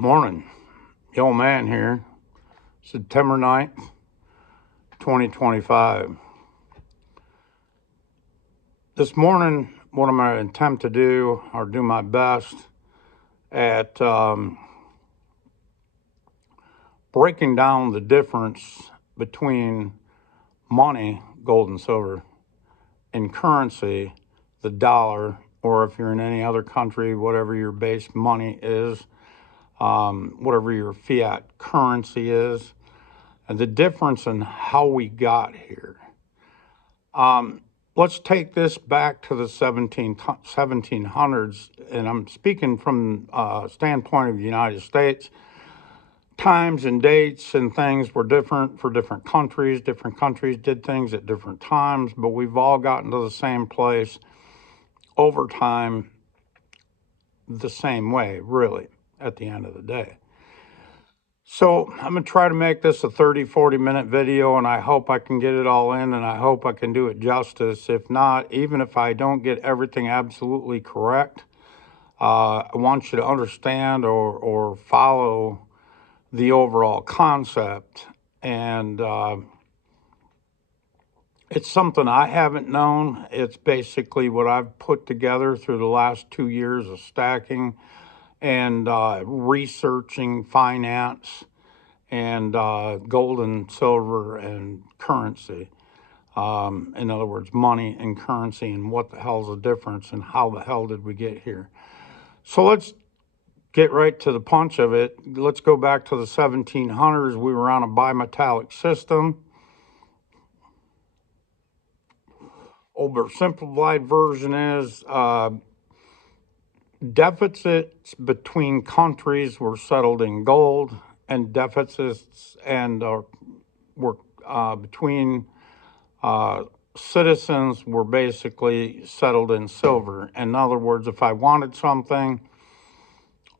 Morning, the old man here, September 9th, 2025. This morning, what I'm going to attempt to do, or do my best at breaking down the difference between money, gold and silver, and currency, the dollar, or if you're in any other country, whatever your base money is, whatever your fiat currency is, and the difference in how we got here. Let's take this back to the 1700s, and I'm speaking from a standpoint of the United States. Times and dates and things were different for different countries. Different countries did things at different times, but we've all gotten to the same place over time the same way, really, at the end of the day. So I'm going to try to make this a 30-40 minute video, and I hope I can get it all in, and I hope I can do it justice. If not, even if I don't get everything absolutely correct, I want you to understand or follow the overall concept. And it's something I haven't known. It's basically what I've put together through the last 2 years of stacking and researching finance and gold and silver and currency. In other words, money and currency, and what the hell's the difference and how the hell did we get here. So let's get right to the punch of it. Let's go back to the 1700s. We were on a bimetallic system. Oversimplified version is deficits between countries were settled in gold, and deficits and were between citizens were basically settled in silver. In other words, if I wanted something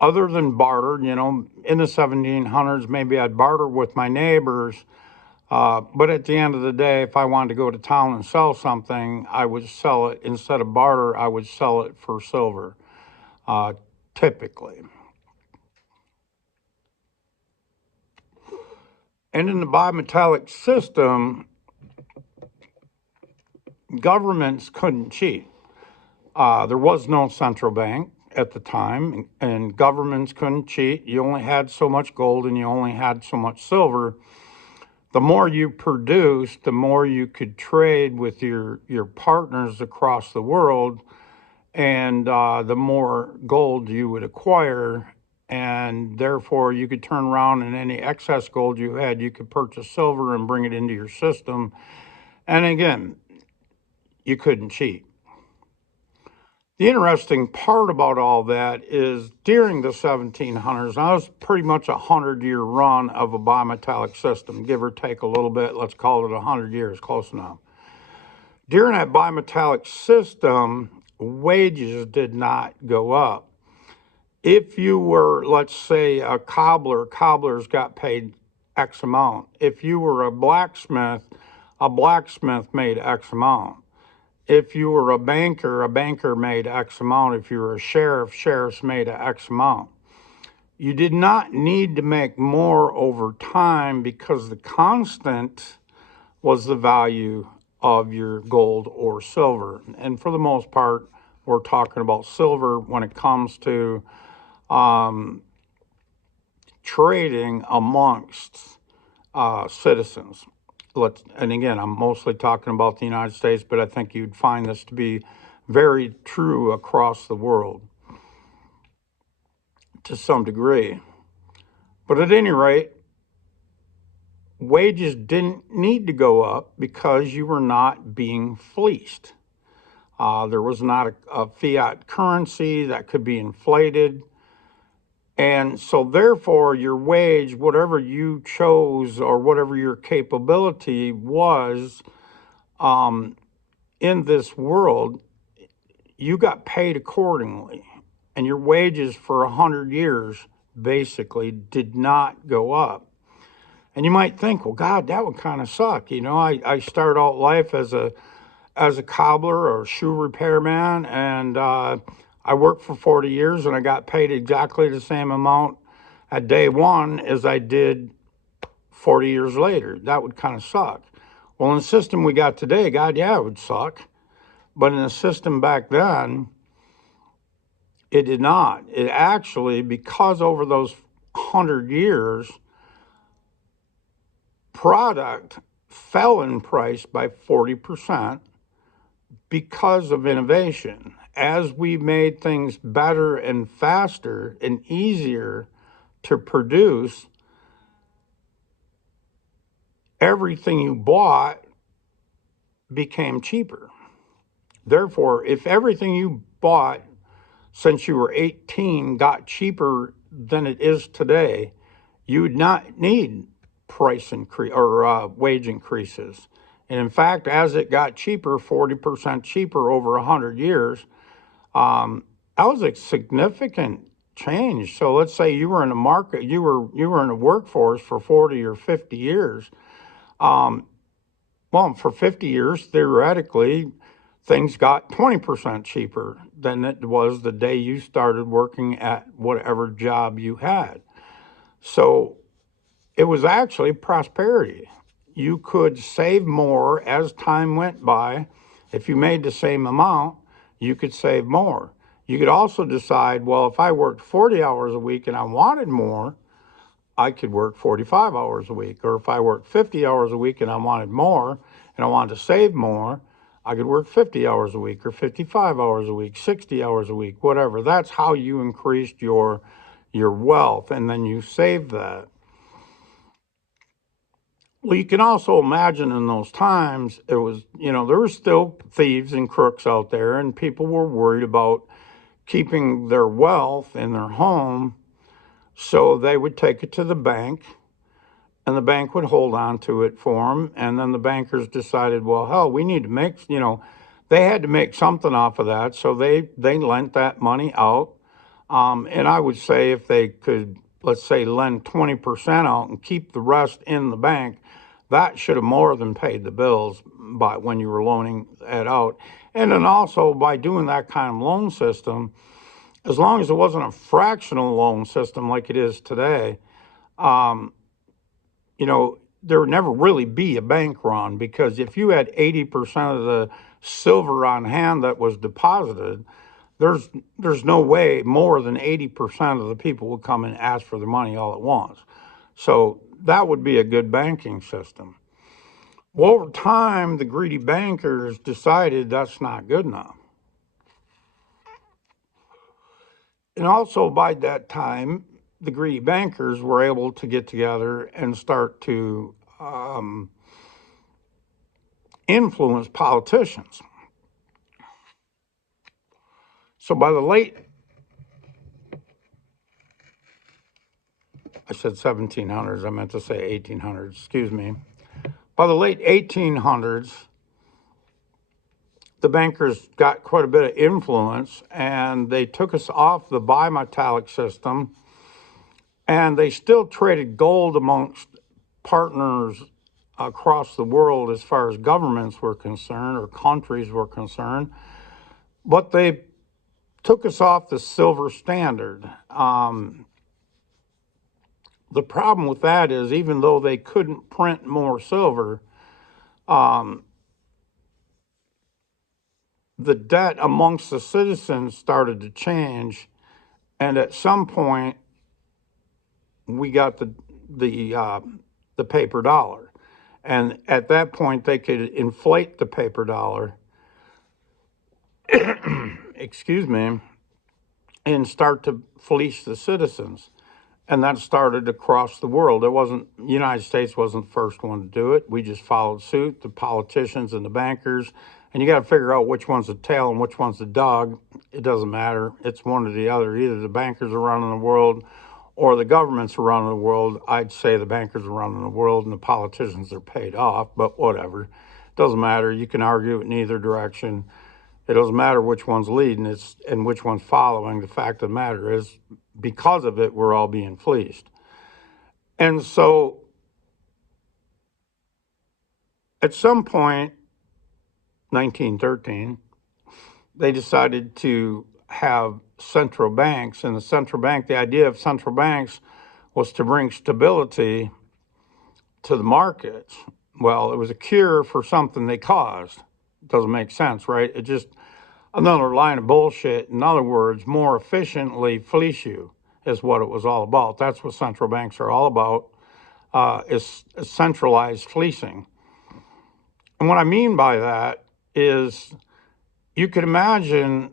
other than barter, in the 1700s, maybe I'd barter with my neighbors. But at the end of the day, if I wanted to go to town and sell something, I would sell it, instead of barter, I would sell it for silver, typically. And in the bimetallic system, governments couldn't cheat. There was no central bank at the time, and governments couldn't cheat. You only had so much gold and you only had so much silver. The more you produced, the more you could trade with your partners across the world, and the more gold you would acquire, and therefore you could turn around, and any excess gold you had, you could purchase silver and bring it into your system. And again, you couldn't cheat. The interesting part about all that is during the 1700s, that was pretty much a 100-year run of a bimetallic system, give or take a little bit. Let's call it 100 years, close enough. During that bimetallic system, wages did not go up. If you were, let's say, a cobbler, cobblers got paid X amount. If you were a blacksmith made X amount. If you were a banker made X amount. If you were a sheriff, sheriffs made X amount. You did not need to make more over time because the constant was the value of your gold or silver. And for the most part, we're talking about silver when it comes to trading amongst citizens. And again, I'm mostly talking about the United States, but I think you'd find this to be very true across the world to some degree. But at any rate, wages didn't need to go up because you were not being fleeced. There was not a fiat currency that could be inflated. And so therefore, your wage, whatever you chose or whatever your capability was in this world, you got paid accordingly. And your wages for 100 years basically did not go up. And you might think, well, God, that would kind of suck. I started out life as a cobbler or a shoe repairman, and I worked for 40 years and I got paid exactly the same amount at day one as I did 40 years later. That would kind of suck. Well, in the system we got today, God, yeah, it would suck. But in the system back then, it did not. It actually, because over those 100 years, product fell in price by 40% because of innovation. As we made things better and faster and easier to produce, everything you bought became cheaper. Therefore, if everything you bought since you were 18 got cheaper than it is today, you would not need price increase or wage increases. And in fact, as it got cheaper, 40% cheaper over 100 years, that was a significant change. So let's say you were in the market, you were in the workforce for 40 or 50 years. Well, for 50 years, theoretically, things got 20% cheaper than it was the day you started working at whatever job you had. So it was actually prosperity. You could save more as time went by. If you made the same amount, you could save more. You could also decide, well, if I worked 40 hours a week and I wanted more, I could work 45 hours a week. Or if I worked 50 hours a week and I wanted more and I wanted to save more, I could work 50 hours a week or 55 hours a week, 60 hours a week, whatever. That's how you increased your wealth, and then you saved that. Well, you can also imagine in those times, it was, there were still thieves and crooks out there, and people were worried about keeping their wealth in their home. So they would take it to the bank, and the bank would hold on to it for them. And then the bankers decided, well, hell, we need to make, they had to make something off of that. So they lent that money out. And I would say if they could, let's say, lend 20% out and keep the rest in the bank, that should have more than paid the bills by when you were loaning it out. And then also by doing that kind of loan system, as long as it wasn't a fractional loan system like it is today, there would never really be a bank run, because if you had 80% of the silver on hand that was deposited, there's no way more than 80% of the people would come and ask for their money all at once. So that would be a good banking system. Well, over time, the greedy bankers decided that's not good enough. And also by that time, the greedy bankers were able to get together and start to influence politicians. So by the late, I said 1700s, I meant to say 1800s, excuse me. By the late 1800s, the bankers got quite a bit of influence, and they took us off the bimetallic system, and they still traded gold amongst partners across the world as far as governments were concerned or countries were concerned, but they took us off the silver standard. The problem with that is, even though they couldn't print more silver, the debt amongst the citizens started to change, and at some point, we got the paper dollar, and at that point, they could inflate the paper dollar. Excuse me, and start to fleece the citizens. And that started across the world. The United States wasn't the first one to do it. We just followed suit, the politicians and the bankers. And you got to figure out which one's the tail and which one's the dog. It doesn't matter. It's one or the other. Either the bankers are running the world or the governments are running the world. I'd say the bankers are running the world and the politicians are paid off, but whatever. It doesn't matter. You can argue in either direction. It doesn't matter which one's leading and which one's following. The fact of the matter is, because of it, we're all being fleeced. And so at some point, 1913, they decided to have central banks. And the idea of central banks was to bring stability to the markets. Well, it was a cure for something they caused. Doesn't make sense, right? It just another line of bullshit. In other words, more efficiently fleece you is what it was all about. That's what central banks are all about, is centralized fleecing. And what I mean by that is you could imagine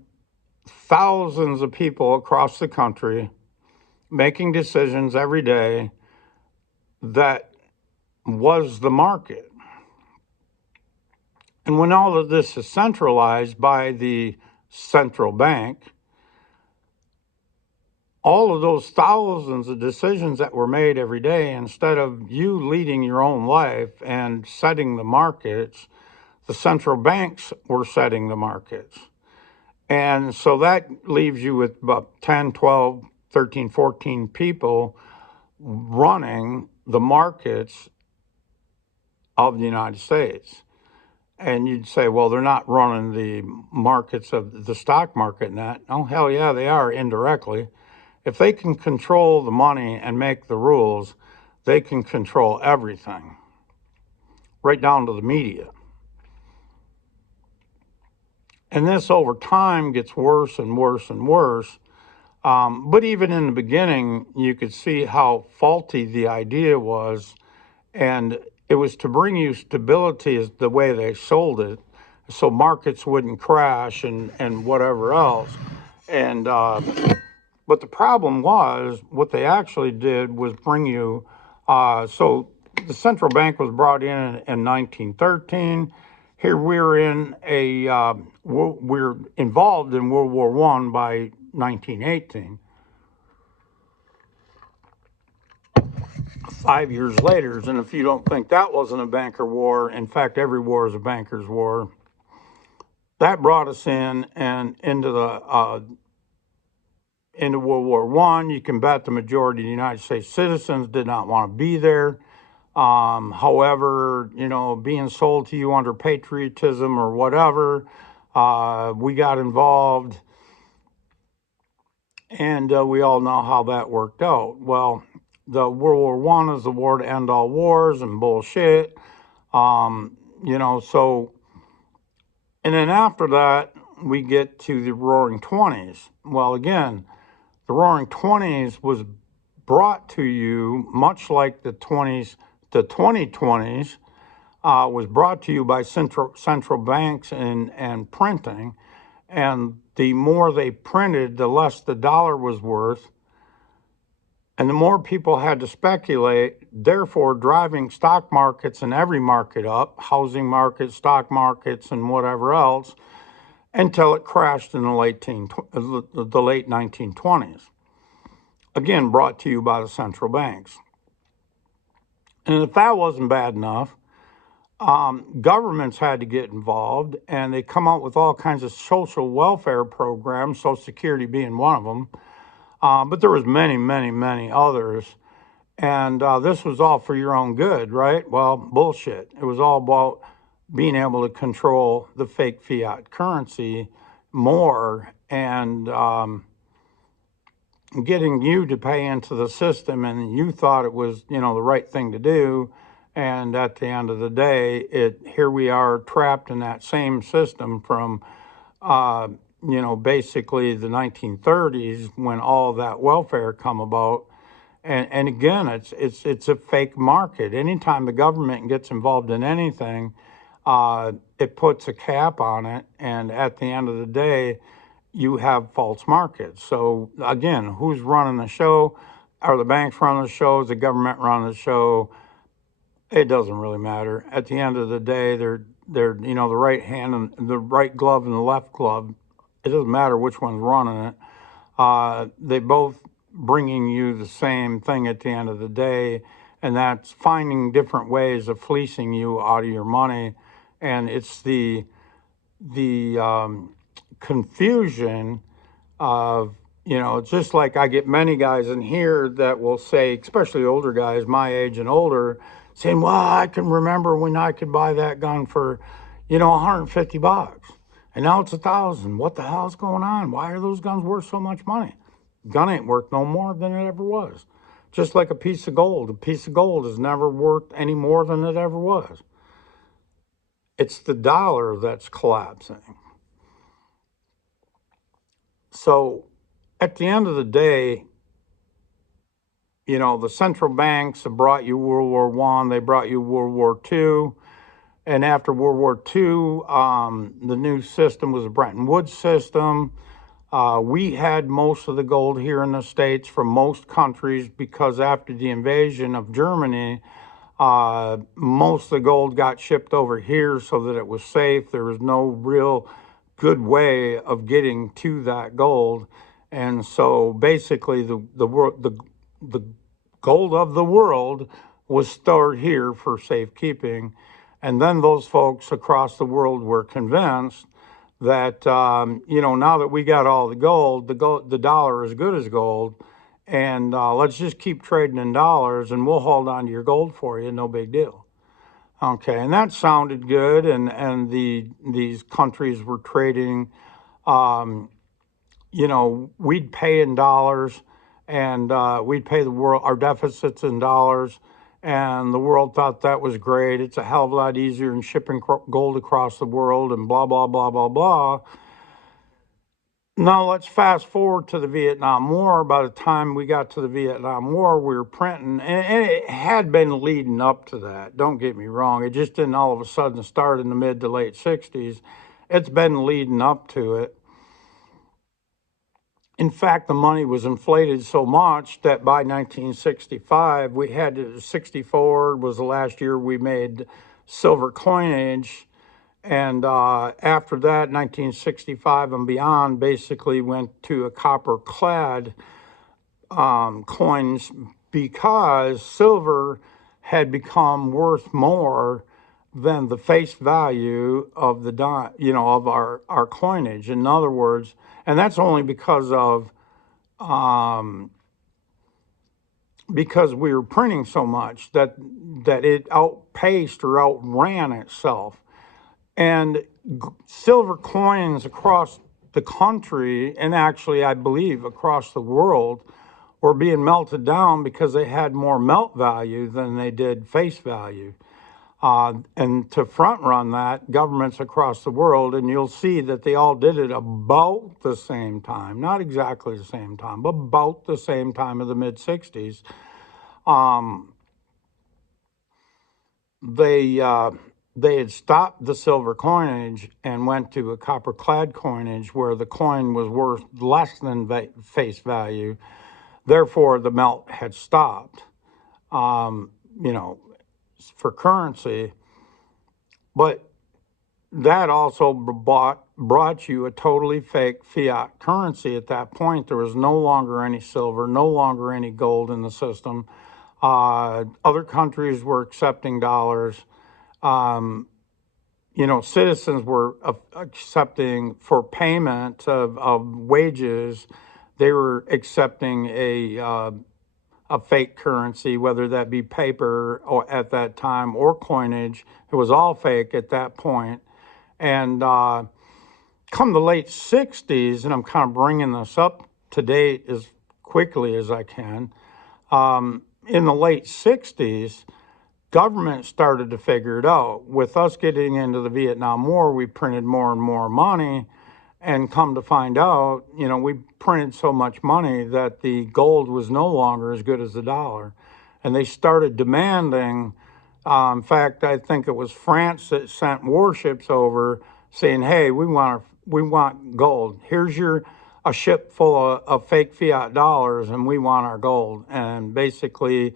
thousands of people across the country making decisions every day that was the market. And when all of this is centralized by the central bank, all of those thousands of decisions that were made every day, instead of you leading your own life and setting the markets, the central banks were setting the markets. And so that leaves you with about 10, 12, 13, 14 people running the markets of the United States. And you'd say, well, they're not running the markets of the stock market and that. Oh, hell yeah, they are indirectly. If they can control the money and make the rules, they can control everything, right down to the media. And this over time gets worse and worse and worse. But even in the beginning, you could see how faulty the idea was. And it was to bring you stability is the way they sold it, so markets wouldn't crash and whatever else. And but the problem was what they actually did was bring you, so the central bank was brought in 1913. Here we're involved in World War I by 1918. 5 years later, and if you don't think that wasn't a banker war, in fact, every war is a banker's war. That brought us in and into World War I. You can bet the majority of the United States citizens did not want to be there. However, being sold to you under patriotism or whatever, we got involved, and we all know how that worked out. Well, the World War I is the war to end all wars and bullshit. So, and then after that, we get to the Roaring Twenties. Well, again, the Roaring Twenties was brought to you much like the 2020s was brought to you by central banks and printing. And the more they printed, the less the dollar was worth. And the more people had to speculate, therefore driving stock markets and every market up, housing markets, stock markets, and whatever else, until it crashed in the late 1920s. Again, brought to you by the central banks. And if that wasn't bad enough, governments had to get involved, and they come out with all kinds of social welfare programs, Social Security being one of them. But there was many, many, many others. And this was all for your own good, right? Well, bullshit. It was all about being able to control the fake fiat currency more and getting you to pay into the system. And you thought it was, the right thing to do. And at the end of the day, here we are trapped in that same system from basically the 1930s when all of that welfare come about. And again, it's a fake market. Anytime the government gets involved in anything, it puts a cap on it. And at the end of the day, you have false markets. So again, who's running the show? Are the banks running the show? Is the government running the show? It doesn't really matter. At the end of the day, they're the right hand and the right glove and the left glove. It doesn't matter which one's running it. They both bringing you the same thing at the end of the day, and that's finding different ways of fleecing you out of your money. And it's the confusion of, it's just like I get many guys in here that will say, especially older guys, my age and older, saying, well, I can remember when I could buy that gun for, $150. And now it's $1,000. What the hell's going on? Why are those guns worth so much money? Gun ain't worth no more than it ever was. just like a piece of gold. A piece of gold is never worth any more than it ever was. It's the dollar that's collapsing. So at the end of the day, the central banks have brought you World War One, they brought you World War Two, and after World War Two, the new system was the Bretton Woods system. We had most of the gold here in the States from most countries because after the invasion of Germany, most of the gold got shipped over here so that it was safe. There was no real good way of getting to that gold, and so basically the gold of the world was stored here for safekeeping. And then those folks across the world were convinced that now that we got all the dollar is good as gold, and let's just keep trading in dollars, and we'll hold on to your gold for you, no big deal. Okay, and that sounded good, and these countries were trading. Um, we'd pay in dollars, and we'd pay the world our deficits in dollars, and the world thought that was great. It's a hell of a lot easier than shipping gold across the world, and blah blah blah blah blah. Now let's fast forward to the Vietnam War. By the time we got to the Vietnam War, we were printing, and it had been leading up to that. Don't get me wrong; it just didn't all of a sudden start in the mid to late '60s. It's been leading up to it. In fact, the money was inflated so much that by 1965, 64 was the last year we made silver coinage. And after that, 1965 and beyond basically went to a copper clad coins because silver had become worth more than the face value of of our coinage. In other words, and that's only um, because we were printing so much that it outpaced or outran itself. And silver coins across the country, and actually I believe across the world, were being melted down because they had more melt value than they did face value. And to front run that, governments across the world, and you'll see that they all did it about the same time, not exactly the same time, but about the same time of the mid 60s. Um, they they had stopped the silver coinage and went to a copper clad coinage where the coin was worth less than face value. Therefore, the melt had stopped, um, you know, for currency. But that also brought you a totally fake fiat currency at that point. There was no longer any silver, no longer any gold in the system. Other countries were accepting dollars. Um, Citizens were accepting for payment of wages. They were accepting a fake currency, whether that be paper or at that time or coinage. It was all fake at that point. And come the late 60s, and I'm kind of bringing this up to date as quickly as I can. In the late 60s, government started to figure it out. With us getting into the Vietnam War, we printed more and more money, and come to find out, we printed so much money that the gold was no longer as good as the dollar. And they started demanding, in fact, I think it was France that sent warships over saying, hey, we want gold. Here's a ship full of fake fiat dollars, and we want our gold. And basically,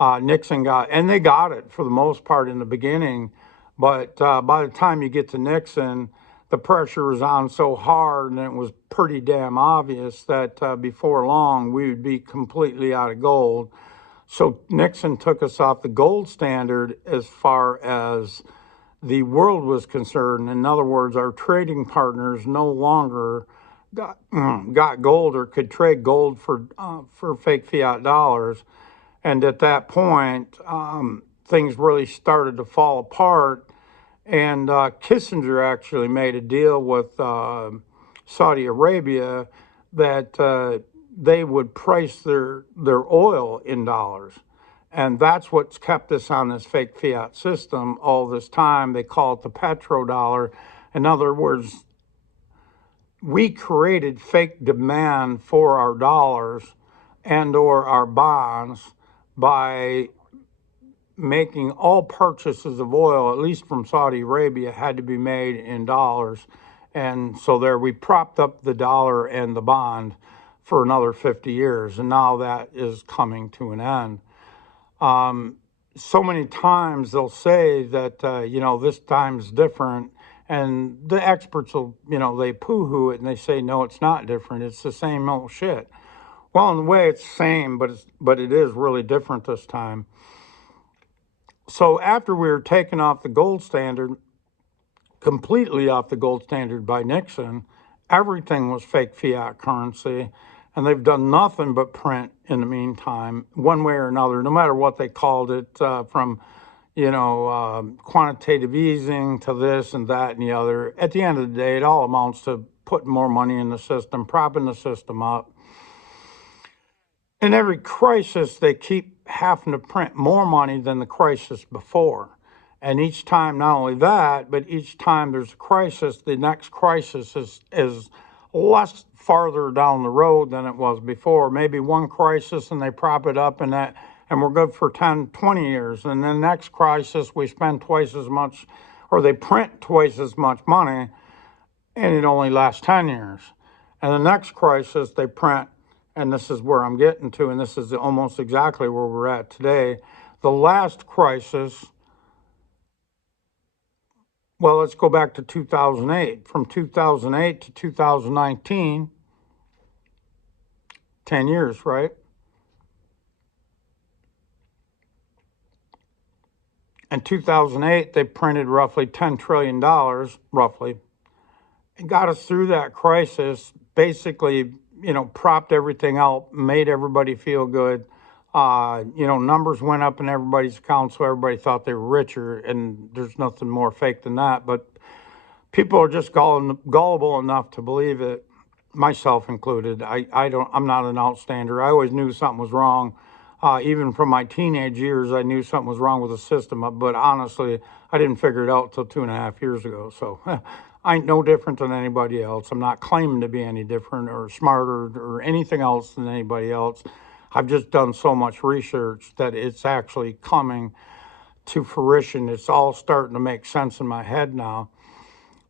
Nixon and they got it for the most part in the beginning. But by the time you get to Nixon, the pressure was on so hard, and it was pretty damn obvious that before long we would be completely out of gold. So Nixon took us off the gold standard as far as the world was concerned. In other words, our trading partners no longer got gold or could trade gold for fake fiat dollars. And at that point, things really started to fall apart. And Kissinger actually made a deal with Saudi Arabia that they would price their oil in dollars. And that's what's kept us on this fake fiat system all this time. They call it the petrodollar. In other words, we created fake demand for our dollars and or our bonds by making all purchases of oil, at least from Saudi Arabia, had to be made in dollars. And so there we propped up the dollar and the bond for another 50 years. And now that is coming to an end. So many times they'll say that, this time's different. And the experts will, they poo-hoo it and they say, no, it's not different. It's the same old shit. Well, in a way, it's the same, but it is really different this time. So after we were taken off the gold standard, completely off the gold standard by Nixon, everything was fake fiat currency. And they've done nothing but print in the meantime, one way or another, no matter what they called it, from quantitative easing to this and that and the other. At the end of the day, it all amounts to putting more money in the system, propping the system up. In every crisis, they keep having to print more money than the crisis before. And each time, not only that, but each time there's a crisis, the next crisis is less farther down the road than it was before. Maybe one crisis and they prop it up and we're good for 10, 20 years. And then the next crisis, we spend twice as much, or they print twice as much money, and it only lasts 10 years. And the next crisis, they print, and this is where I'm getting to, and this is almost exactly where we're at today. The last crisis, well, let's go back to 2008. From 2008 to 2019, 10 years, right? In 2008, they printed roughly $10 trillion, roughly. It got us through that crisis, basically, propped everything out, made everybody feel good. Numbers went up in everybody's accounts, so everybody thought they were richer, and there's nothing more fake than that. But people are just gullible enough to believe it, myself included. I'm not an outstander. I always knew something was wrong. Even from my teenage years, I knew something was wrong with the system. But honestly, I didn't figure it out till 2.5 years ago. So I ain't no different than anybody else. I'm not claiming to be any different or smarter or anything else than anybody else. I've just done so much research that it's actually coming to fruition. It's all starting to make sense in my head now.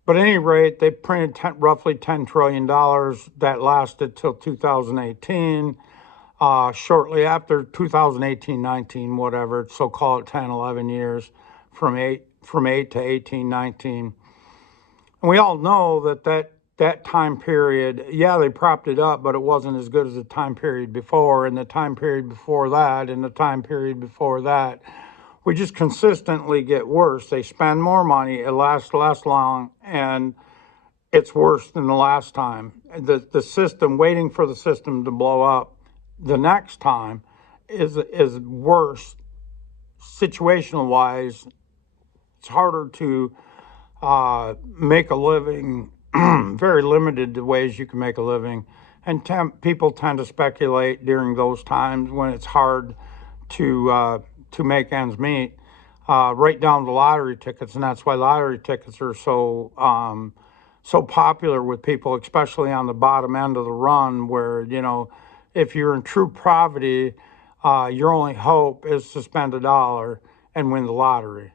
But at any rate, they printed roughly $10 trillion. That lasted till 2018. Shortly after 2018, 19, whatever, so call it 10, 11 years, from 8 to 18, 19. And we all know that time period, yeah, they propped it up, but it wasn't as good as the time period before, and the time period before that, and the time period before that. We just consistently get worse. They spend more money, it lasts less long, and it's worse than the last time. The system, waiting for the system to blow up the next time is worse situational wise. It's harder to make a living, very limited the ways you can make a living. And people tend to speculate during those times when it's hard to make ends meet, write down the lottery tickets. And that's why lottery tickets are so popular with people, especially on the bottom end of the run, where, if you're in true poverty, your only hope is to spend $1 and win the lottery.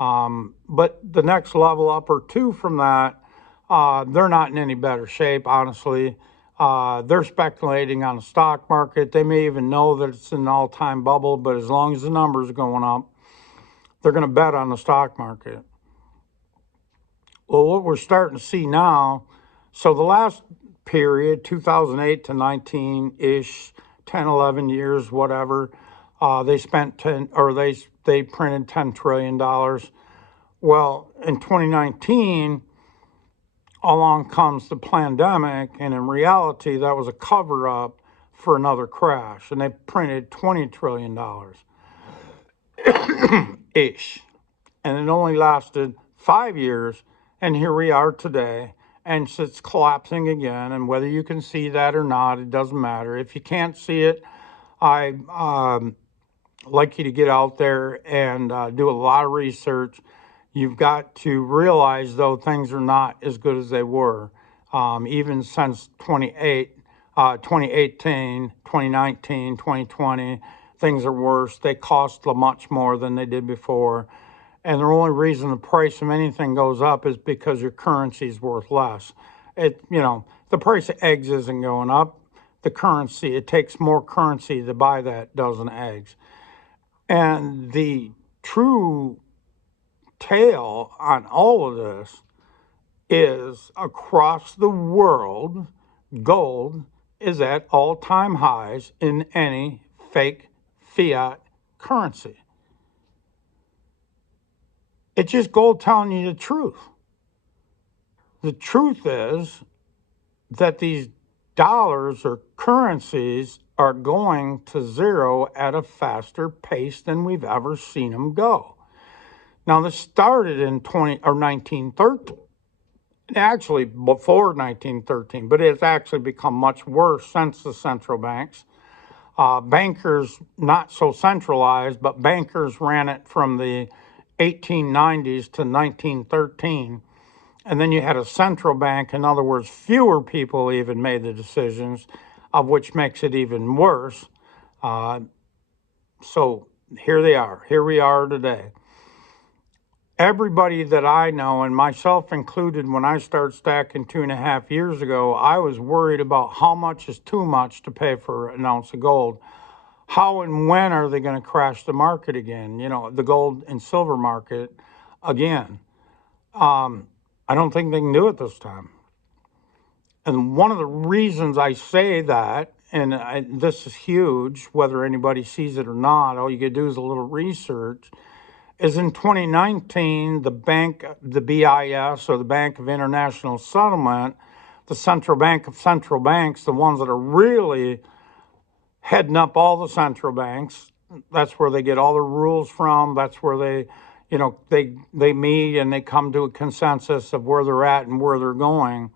But the next level up or two from that, they're not in any better shape, honestly. They're speculating on the stock market. They may even know that it's an all-time bubble, but as long as the numbers are going up, they're going to bet on the stock market. Well, what we're starting to see now, so the last period, 2008 to 19-ish, 10, 11 years, whatever, they spent they printed $10 trillion. Well, in 2019, along comes the pandemic, and in reality, that was a cover-up for another crash, and they printed $20 trillion ish, and it only lasted 5 years, and here we are today, and it's collapsing again. And whether you can see that or not, it doesn't matter. If you can't see it, I like you to get out there and do a lot of research. You've got to realize, though, things are not as good as they were. Even since 2018, 2019, 2020, things are worse. They cost much more than they did before. And the only reason the price of anything goes up is because your currency is worth less. The price of eggs isn't going up. The currency, it takes more currency to buy that dozen eggs. And the true tale on all of this is across the world, gold is at all-time highs in any fake fiat currency. It's just gold telling you the truth. The truth is that these dollars or currencies are going to zero at a faster pace than we've ever seen them go. Now, this started in 1913, actually before 1913, but it's actually become much worse since the central banks. Bankers, not so centralized, but bankers ran it from the 1890s to 1913. And then you had a central bank. In other words, fewer people even made the decisions, of which makes it even worse. So here they are. Here we are today. Everybody that I know, and myself included, when I started stacking 2.5 years ago, I was worried about how much is too much to pay for an ounce of gold. How and when are they going to crash the market again? The gold and silver market again. I don't think they can do it this time. And one of the reasons I say that, and this is huge, whether anybody sees it or not, all you can do is a little research, is in 2019, the BIS, or the Bank of International Settlement, the central bank of central banks, the ones that are really heading up all the central banks, that's where they get all the rules from. That's where they meet and they come to a consensus of where they're at and where they're going.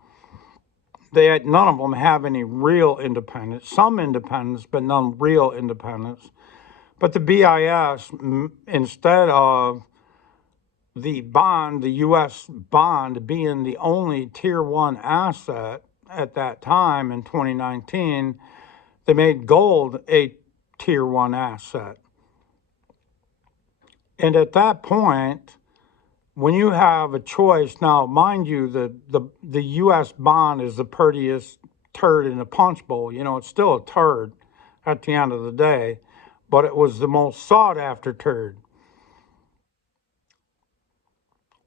None of them have any real independence. Some independence, but none real independence. But the BIS, instead of the U.S. bond being the only tier 1 asset at that time in 2019, they made gold a tier 1 asset. And at that point, when you have a choice, now mind you, the U.S. bond is the prettiest turd in the punch bowl. It's still a turd at the end of the day, but it was the most sought after turd.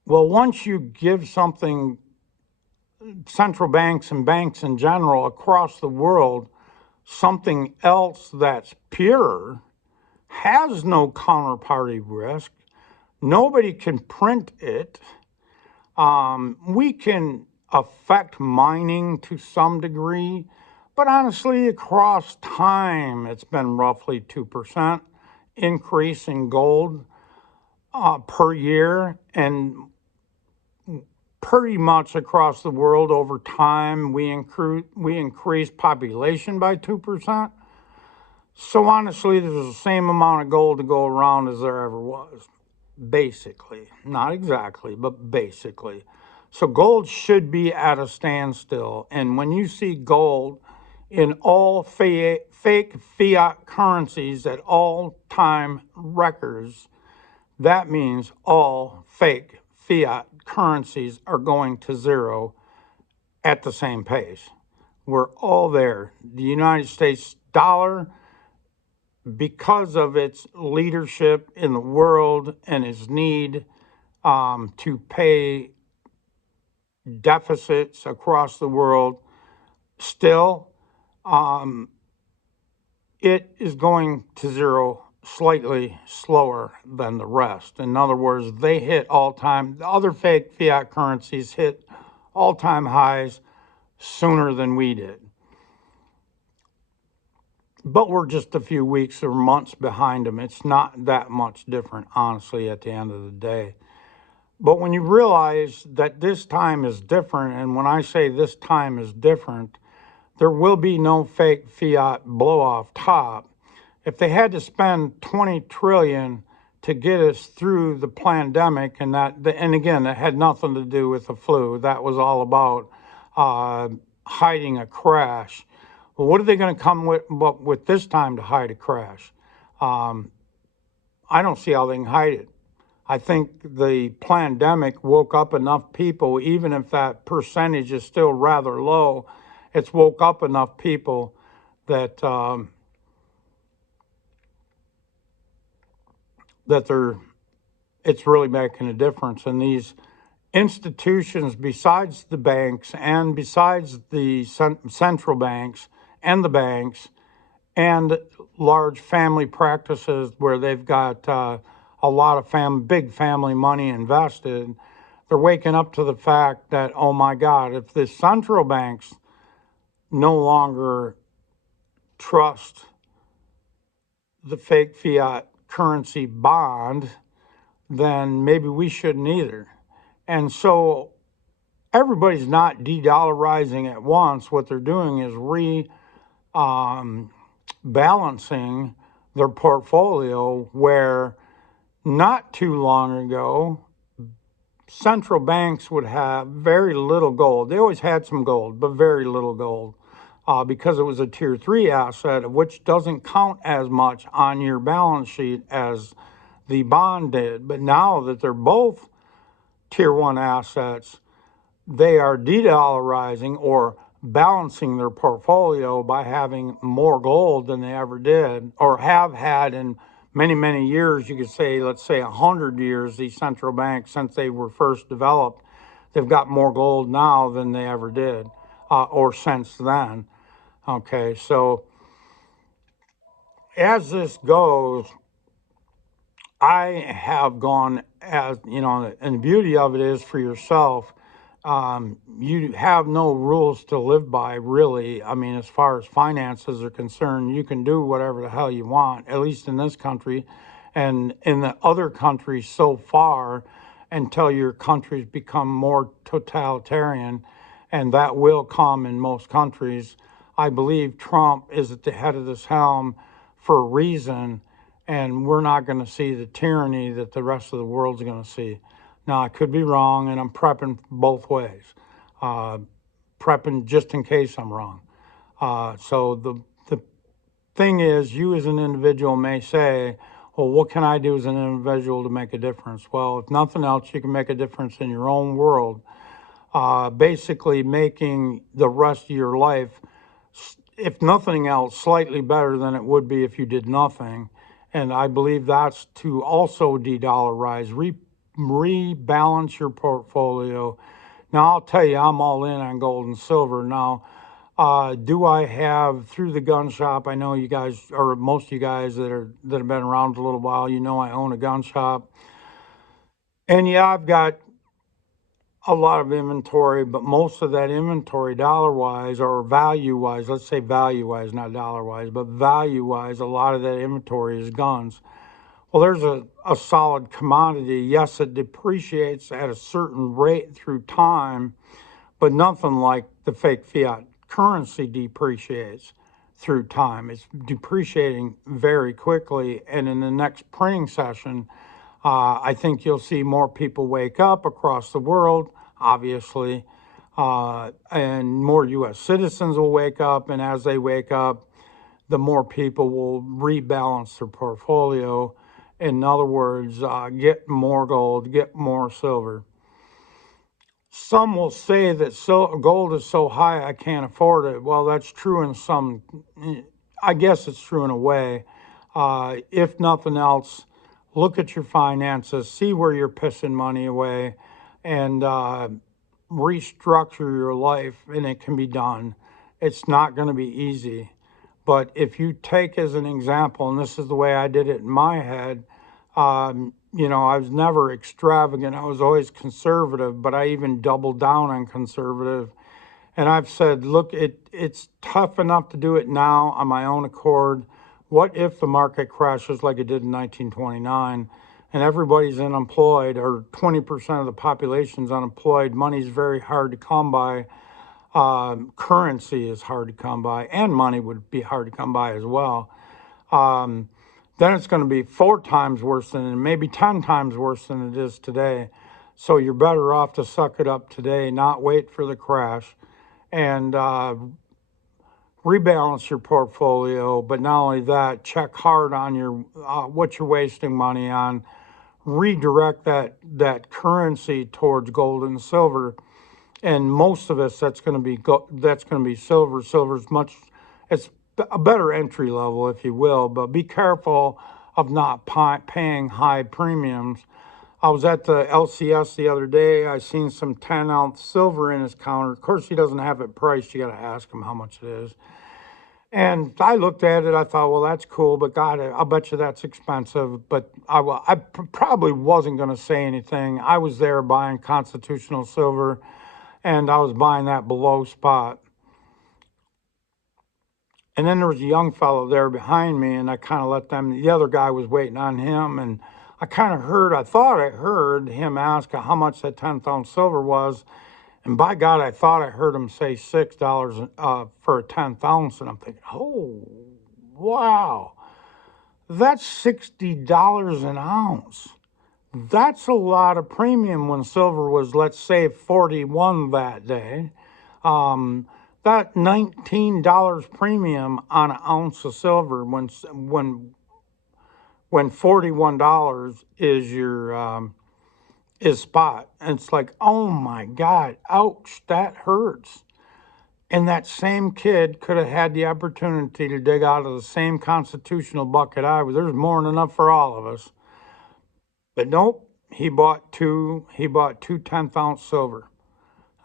Well, once you give something, central banks and banks in general across the world, something else that's pure, has no counterparty risk, nobody can print it. We can affect mining to some degree, but honestly, across time, it's been roughly 2% increase in gold per year, and pretty much across the world over time, we increase population by 2%. So honestly, there's the same amount of gold to go around as there ever was. Basically, not exactly, but basically. So gold should be at a standstill. And when you see gold in all fake fiat currencies at all-time records, that means all fake fiat currencies are going to zero at the same pace. We're all there. The United States dollar, because of its leadership in the world and its need to pay deficits across the world, still, it is going to zero slightly slower than the rest. In other words, they hit the other fake fiat currencies hit all-time highs sooner than we did. But we're just a few weeks or months behind them. It's not that much different, honestly, at the end of the day. But when you realize that this time is different, and when I say this time is different, there will be no fake fiat blow off top. If they had to spend 20 trillion to get us through the pandemic, and again, that had nothing to do with the flu. That was all about uh, hiding a crash. Well, what are they going to come with this time to hide a crash? Um, I don't see how they can hide it. I think the pandemic woke up enough people, even if that percentage is still rather low, it's woke up enough people that that they're it's really making a difference. And these institutions, besides the banks and besides the central banks and the banks and large family practices where they've got a lot of big family money invested, they're waking up to the fact that, oh my God, if the central banks no longer trust the fake fiat currency bond, then maybe we shouldn't either. And so everybody's not de-dollarizing at once. What they're doing is rebalancing their portfolio, where not too long ago, central banks would have very little gold. They always had some gold, but very little gold, because it was a tier 3 asset, which doesn't count as much on your balance sheet as the bond did. But now that they're both tier 1 assets, they are de-dollarizing or balancing their portfolio by having more gold than they ever did or have had in many, many years. You could say, let's say 100 years, these central banks, since they were first developed, they've got more gold now than they ever did, or since then. Okay, so as this goes, I have gone, as you know, and the beauty of it is for yourself, you have no rules to live by, really. I mean, as far as finances are concerned, you can do whatever the hell you want, at least in this country. And in the other countries so far, until your countries become more totalitarian, and that will come in most countries. I believe Trump is at the head of this helm for a reason, and we're not going to see the tyranny that the rest of the world's going to see. Now, I could be wrong, and I'm prepping both ways, uh, prepping just in case I'm wrong. So the thing is, you as an individual may say, well, what can I do as an individual to make a difference? Well, if nothing else, you can make a difference in your own world, basically making the rest of your life, if nothing else, slightly better than it would be if you did nothing. And I believe that's to also de-dollarize, rebalance your portfolio. Now, I'll tell you, I'm all in on gold and silver. Now, do I have through the gun shop? I know you guys, or most of you guys that have been around a little while, you know I own a gun shop. And yeah, I've got a lot of inventory, but most of that inventory, dollar wise or value wise, let's say value wise, not dollar wise, but value wise, a lot of that inventory is guns. Well, there's a solid commodity. Yes, it depreciates at a certain rate through time, but nothing like the fake fiat currency depreciates through time. It's depreciating very quickly. And in the next printing session, I think you'll see more people wake up across the world, obviously, and more U.S. citizens will wake up. And as they wake up, the more people will rebalance their portfolio. In other words, get more gold, get more silver. Some will say that gold is so high I can't afford it. Well, that's true in some, I guess it's true in a way. If nothing else, look at your finances, see where you're pissing money away, and restructure your life, and it can be done. It's not going to be easy. But if you take as an example, and this is the way I did it in my head, I was never extravagant. I was always conservative, but I even doubled down on conservative. And I've said, look, it's tough enough to do it now on my own accord. What if the market crashes like it did in 1929? and everybody's unemployed, or 20% of the population's unemployed, money's very hard to come by. Currency is hard to come by, and money would be hard to come by as well. Then it's going to be 4 times worse than, maybe 10 times worse than it is today. So you're better off to suck it up today, not wait for the crash, and rebalance your portfolio. But not only that, check hard on your what you're wasting money on. Redirect that currency towards gold and silver. And most of us, that's going to be silver. Silver's it's a better entry level, if you will, but be careful of not paying high premiums. I was at the LCS the other day. I seen some 10-ounce silver in his counter. Of course, he doesn't have it priced. You got to ask him how much it is. And I looked at it. I thought, well, that's cool, but God, I'll bet you that's expensive. But I probably wasn't going to say anything. I was there buying constitutional silver, and I was buying that below spot. And then there was a young fellow there behind me, and I kind of let them, the other guy was waiting on him, and I thought I heard him ask how much that 10th-ounce silver was. And by God, I thought I heard him say $6 for a 10th ounce. And I'm thinking, oh, wow, that's $60 an ounce. That's a lot of premium when silver was, let's say, 41 that day. That $19 premium on an ounce of silver when $41 is your is spot. And it's like, oh my God, ouch, that hurts. And that same kid could have had the opportunity to dig out of the same constitutional bucket I was. There's more than enough for all of us. But nope, he bought two 10th ounce silver.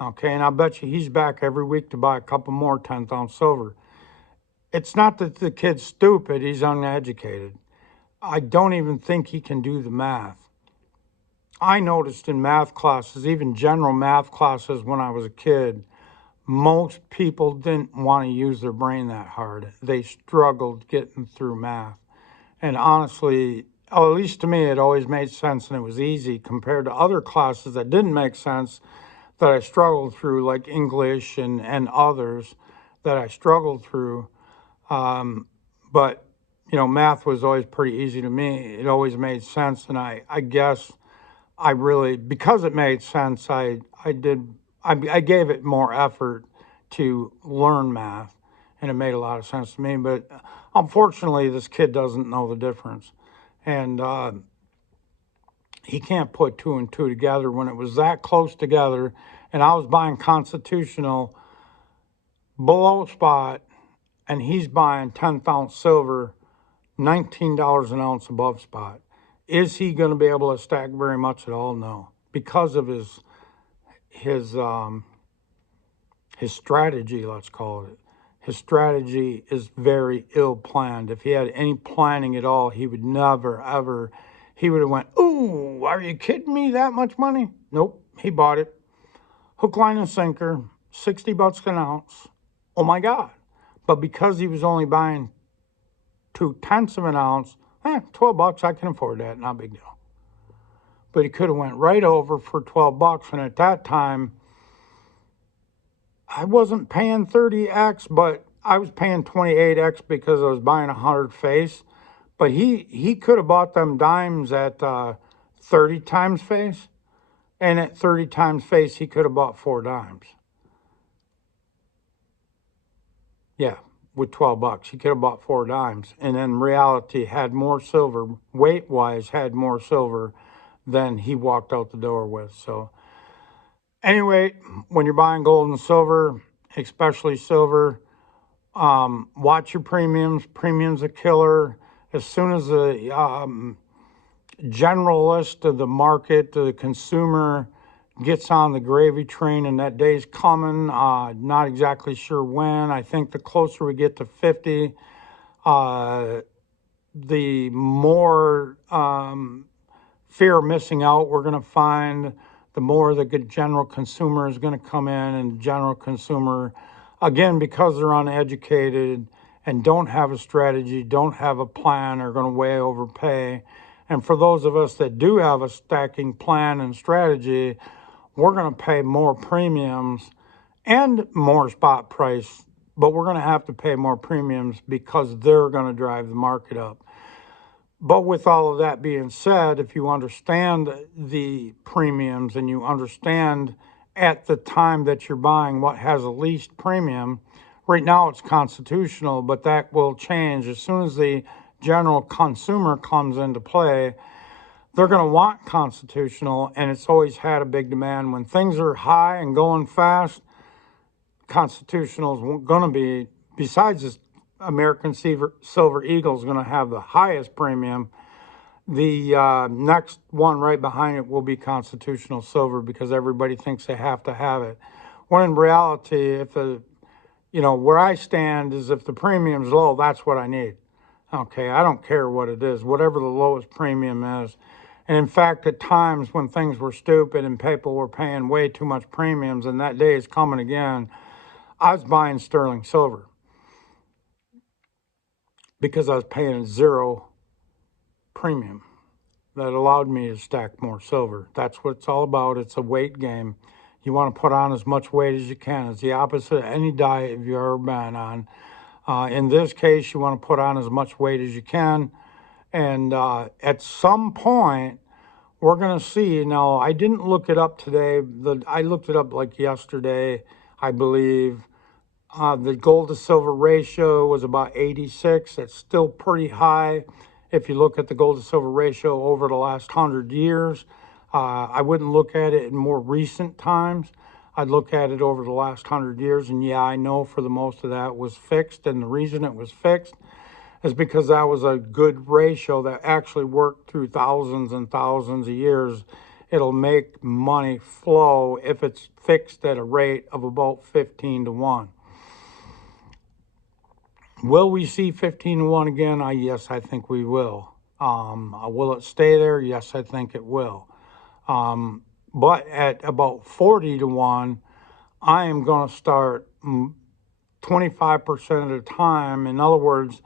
Okay, and I bet you he's back every week to buy a couple more 10th ounce silver. It's not that the kid's stupid, he's uneducated. I don't even think he can do the math. I noticed in math classes, even general math classes when I was a kid, most people didn't want to use their brain that hard. They struggled getting through math. And honestly, at least to me, it always made sense and it was easy compared to other classes that didn't make sense that I struggled through, like English and others that I struggled through. But, math was always pretty easy to me. It always made sense. And I guess I really, because it made sense, I gave it more effort to learn math, and it made a lot of sense to me. But unfortunately, this kid doesn't know the difference, and he can't put 2 and 2 together when it was that close together. And I was buying constitutional below spot, and he's buying 10th ounce silver, $19 an ounce above spot. Is he going to be able to stack very much at all? No, because of his strategy, let's call it. His strategy is very ill planned. If he had any planning at all, he would never ever. He would have went, "Ooh, are you kidding me? That much money?" Nope, he bought it, hook, line, and sinker, $60 an ounce. Oh my God! But because he was only buying 2/10 of an ounce. $12, I can afford that, not a big deal. But he could have went right over for $12, and at that time, I wasn't paying 30x, but I was paying 28x because I was buying 100 face. But he could have bought them dimes at 30 times face, and at 30 times face, he could have bought 4 dimes. Yeah. With $12, he could have bought 4 dimes, and in reality had more silver, weight-wise had more silver than he walked out the door with. So anyway, when you're buying gold and silver, especially silver, watch your premiums. Premiums a killer. As soon as the generalist of the market, the consumer, gets on the gravy train, and that day's coming. Not exactly sure when. I think the closer we get to 50, the more fear of missing out we're going to find, the more the good general consumer is going to come in, and general consumer, again, because they're uneducated and don't have a strategy, don't have a plan, are going to way overpay. And for those of us that do have a stacking plan and strategy, we're going to pay more premiums and more spot price, but we're going to have to pay more premiums because they're going to drive the market up. But with all of that being said, if you understand the premiums and you understand at the time that you're buying what has the least premium, right now it's constitutional, but that will change as soon as the general consumer comes into play. They're going to want constitutional, and it's always had a big demand. When things are high and going fast, constitutional is going to be, besides this American Silver Eagle is going to have the highest premium. The next one right behind it will be constitutional silver because everybody thinks they have to have it. When in reality, if where I stand is if the premium's low, that's what I need. Okay, I don't care what it is, whatever the lowest premium is. And in fact, at times when things were stupid and people were paying way too much premiums, and that day is coming again, I was buying sterling silver because I was paying zero premium. That allowed me to stack more silver. That's what it's all about. It's a weight game. You want to put on as much weight as you can. It's the opposite of any diet you've ever been on. In this case, you want to put on as much weight as you can. And at some point, we're going to see. Now, I didn't look it up today. I looked it up like yesterday, I believe. The gold to silver ratio was about 86. That's still pretty high. If you look at the gold to silver ratio over the last 100 years, I wouldn't look at it in more recent times. I'd look at it over the last 100 years. And yeah, I know for the most of that was fixed. And the reason it was fixed is because that was a good ratio that actually worked through thousands and thousands of years. It'll make money flow if it's fixed at a rate of about 15 to 1. Will we see 15 to 1 again? Yes, I think we will. Will it stay there? Yes, I think it will. But at about 40 to 1, I am going to start 25% of the time. In other words,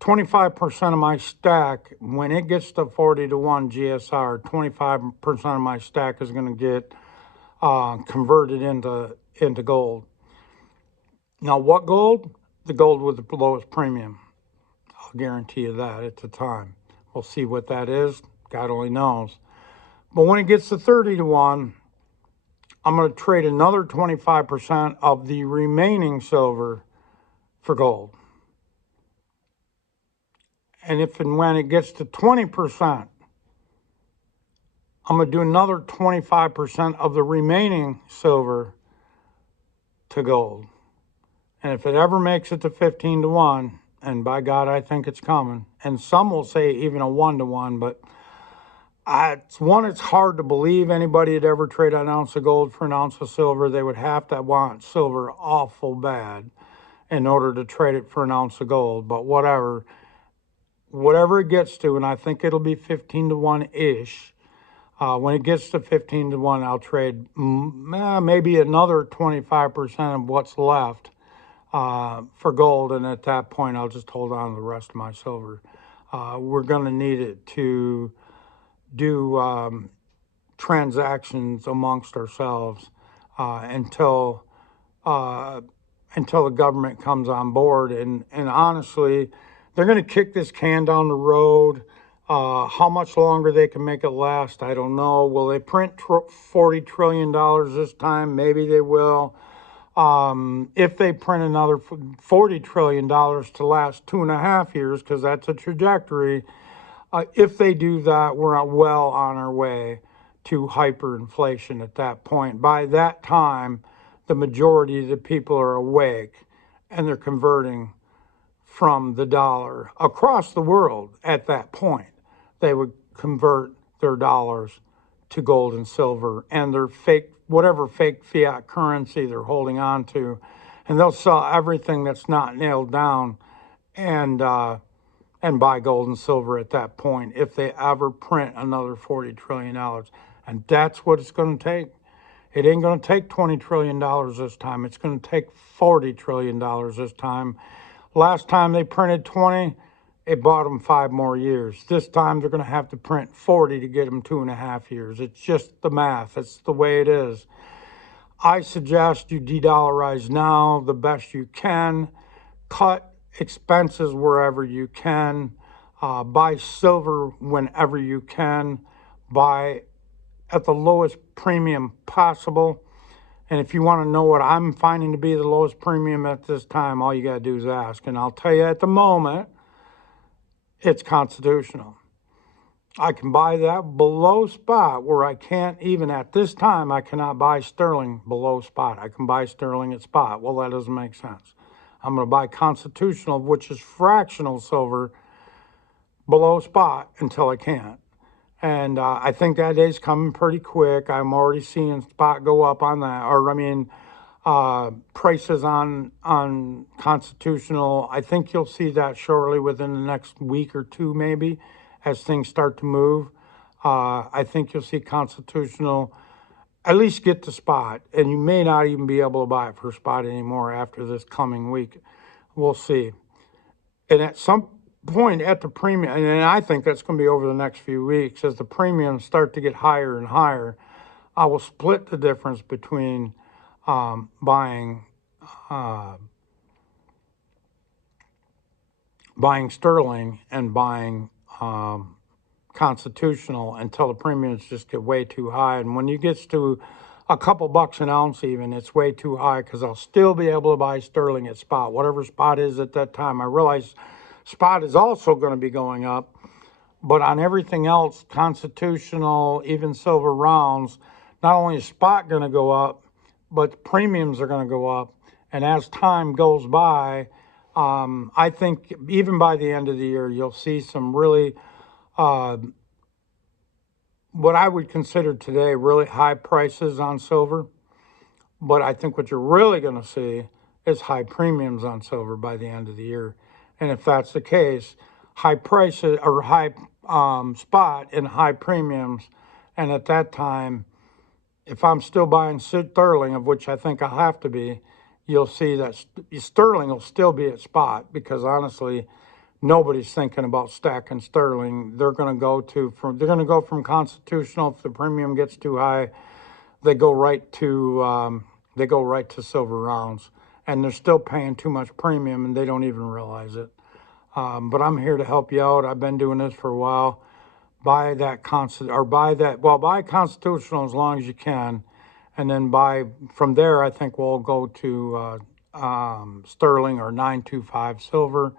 25% of my stack, when it gets to 40 to 1 GSR, 25% of my stack is going to get converted into gold. Now, what gold? The gold with the lowest premium. I'll guarantee you that at the time. We'll see what that is. God only knows. But when it gets to 30 to 1, I'm going to trade another 25% of the remaining silver for gold. And if and when it gets to 20%, I'm going to do another 25% of the remaining silver to gold. And if it ever makes it to 15 to 1, and by God, I think it's coming, and some will say even a 1 to 1, but it's hard to believe anybody would ever trade an ounce of gold for an ounce of silver. They would have to want silver awful bad in order to trade it for an ounce of gold. But whatever it gets to, and I think it'll be 15 to 1-ish. When it gets to 15 to 1, I'll trade maybe another 25% of what's left for gold, and at that point, I'll just hold on to the rest of my silver. We're going to need it to do transactions amongst ourselves until the government comes on board. And honestly, they're going to kick this can down the road. How much longer they can make it last, I don't know. Will they print $40 trillion this time? Maybe they will. If they print another $40 trillion to last 2.5 years, because that's a trajectory, if they do that, we're well on our way to hyperinflation at that point. By that time, the majority of the people are awake and they're converting from the dollar across the world. At that point, they would convert their dollars to gold and silver and their whatever fake fiat currency they're holding on to, and they'll sell everything that's not nailed down and buy gold and silver at that point if they ever print another $40 trillion. And that's what it's going to take. It ain't going to take $20 trillion this time. It's going to take $40 trillion this time. Last time they printed 20, it bought them 5 more years. This time they're going to have to print 40 to get them 2.5 years. It's just the math. It's the way it is. I suggest you de-dollarize now the best you can. Cut expenses wherever you can. Buy silver whenever you can. Buy at the lowest premium possible. And if you want to know what I'm finding to be the lowest premium at this time, all you got to do is ask. And I'll tell you at the moment, it's constitutional. I can buy that below spot where I can't even at this time, I cannot buy sterling below spot. I can buy sterling at spot. Well, that doesn't make sense. I'm going to buy constitutional, which is fractional silver, below spot until I can't. And I think that day's coming pretty quick. I'm already seeing spot go up on that, or I mean, prices on constitutional. I think you'll see that shortly within the next week or two, maybe, as things start to move. I think you'll see constitutional at least get to spot, and you may not even be able to buy it for spot anymore after this coming week. We'll see. And at some point at the premium, and I think that's going to be over the next few weeks, as the premiums start to get higher and higher, I will split the difference between buying sterling and buying constitutional until the premiums just get way too high. And when you get to a couple bucks an ounce even, it's way too high, because I'll still be able to buy sterling at spot, whatever spot is at that time. I realize spot is also going to be going up, but on everything else, constitutional, even silver rounds, not only is spot going to go up, but premiums are going to go up. And as time goes by, I think even by the end of the year, you'll see some really, what I would consider today, really high prices on silver. But I think what you're really going to see is high premiums on silver by the end of the year. And if that's the case, high prices or high spot and high premiums. And at that time, if I'm still buying sterling, of which I think I'll have to be, you'll see that sterling will still be at spot, because honestly, nobody's thinking about stacking sterling. They're going to go from constitutional. If the premium gets too high, they go right to silver rounds, and they're still paying too much premium, and they don't even realize it. But I'm here to help you out. I've been doing this for a while. Buy constitutional as long as you can, and then from there. I think we'll go to sterling or 925 silver.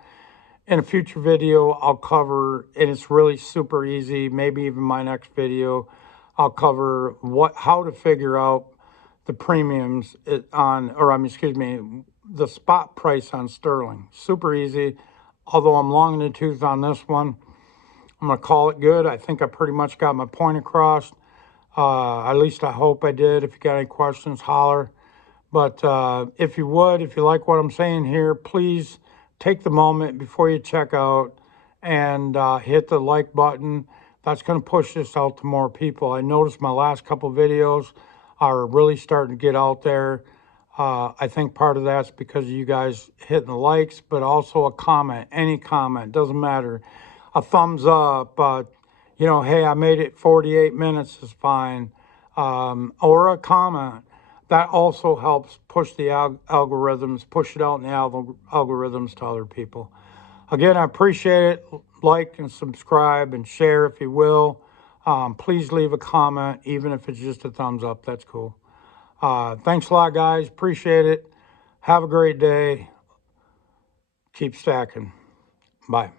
In a future video, I'll cover, and it's really super easy. Maybe even my next video, I'll cover how to figure out the premiums the spot price on sterling. Super easy. Although I'm long in the tooth on this one, I'm going to call it good. I think I pretty much got my point across. At least I hope I did. If you got any questions, holler. But if you like what I'm saying here, please take the moment before you check out and hit the like button. That's going to push this out to more people. I noticed my last couple videos are really starting to get out there. I think part of that's because of you guys hitting the likes, but also a comment, any comment, doesn't matter. A thumbs up, hey, I made it 48 minutes is fine, or a comment. That also helps push the algorithms, push it out in the algorithms to other people. Again, I appreciate it. Like and subscribe and share if you will. Please leave a comment, even if it's just a thumbs up. That's cool. Thanks a lot, guys. Appreciate it. Have a great day. Keep stacking. Bye.